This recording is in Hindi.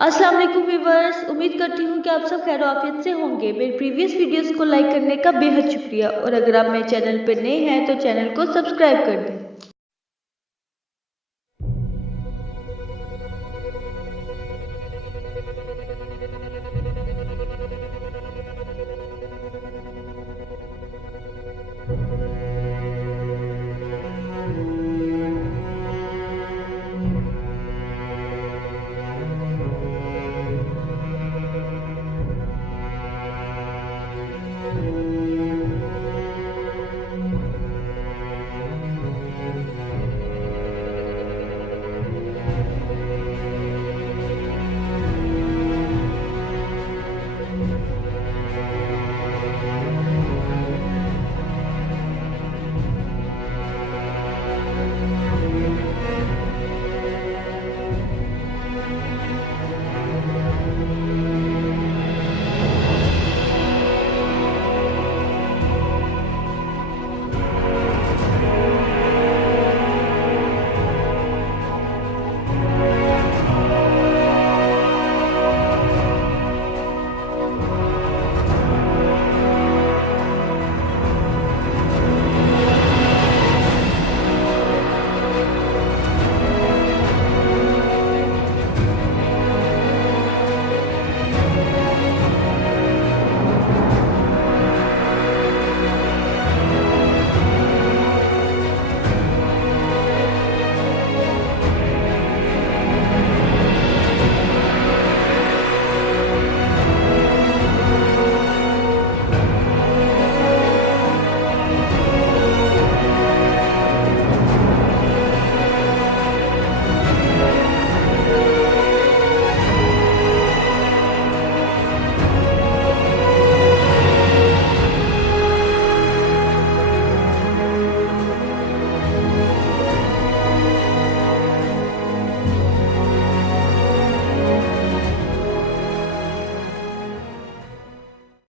अस्सलाम वालेकुम व्यूअर्स, उम्मीद करती हूँ कि आप सब खैर आफियत से होंगे। मेरे प्रीवियस वीडियोस को लाइक करने का बेहद शुक्रिया और अगर आप मेरे चैनल पर नए हैं तो चैनल को सब्सक्राइब कर